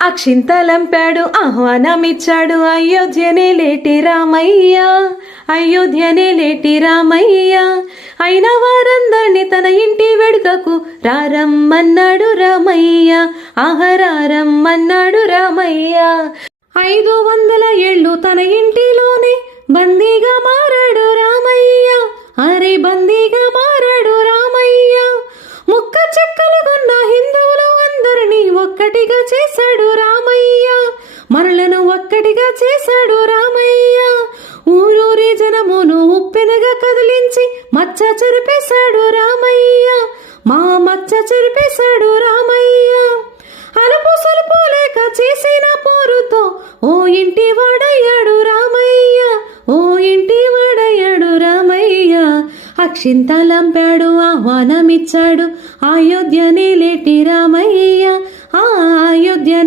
అక్షింతలంపాడు ఆహ్వానమిచ్చాడు అయోధ్యనే లేటి రామయ్య, అయోధ్యనే లేటి రామయ్య. అయిన వారందరినీ తన ఇంటి వేడుకకు రారమ్మన్నాడు రామయ్య, ఆహరారమ్మన్నాడు రామయ్య. 500 ఏళ్ళు తన ఇంటిలోనే బందీగా మారాడు రామయ్య, అరే బందీగా మారాడు రామయ్య. ముక్క చెక్కలు కొన్న హిందువులు అందరినీ ఒక్కటిగా చేశాడు రామయ్య, మరలను ఒక్కటిగా చేశాడు రామయ్య. ఊరూరి జనమును ఉప్పెనగా కదిలించి మచ్చ చెరిపేశాడు రామయ్య, మా మచ్చ చెరిపేశాడు రామయ్య. అలుపు సలుపు లేక చేసిన పోరుతో ఓ ఇంటి వాడయ్యాడు రామయ్య, ఓ ఇంటి వాడయ్యాడు రామయ్య. అక్షింతలంపాడు ఆహ్వానమిచ్చాడు అయోధ్యనే లేటి రామయ్య, ఆ అయోధ్య